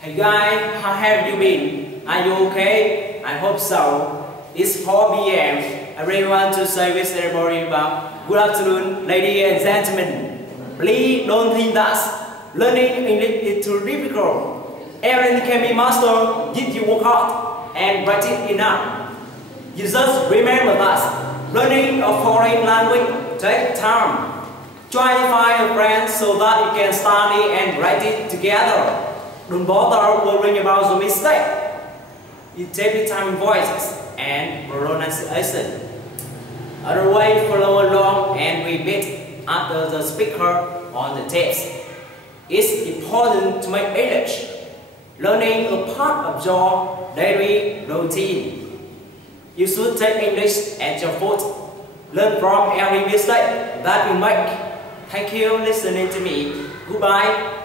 Hey guys, how have you been? Are you okay? I hope so. It's 4 p.m. I really want to say with everybody about good afternoon, ladies and gentlemen. Please don't think that learning English is too difficult. Everything can be mastered if you work hard and practice enough. You just remember that learning a foreign language takes time. Try to find a friend so that you can study and write it together. Don't bother worrying about the mistake. You take time in voices and pronunciation. Other way, follow along and repeat after the speaker on the test. It's important to make English learning a part of your daily routine. You should take English at your foot. Learn from every mistake that you make. Thank you for listening to me. Goodbye.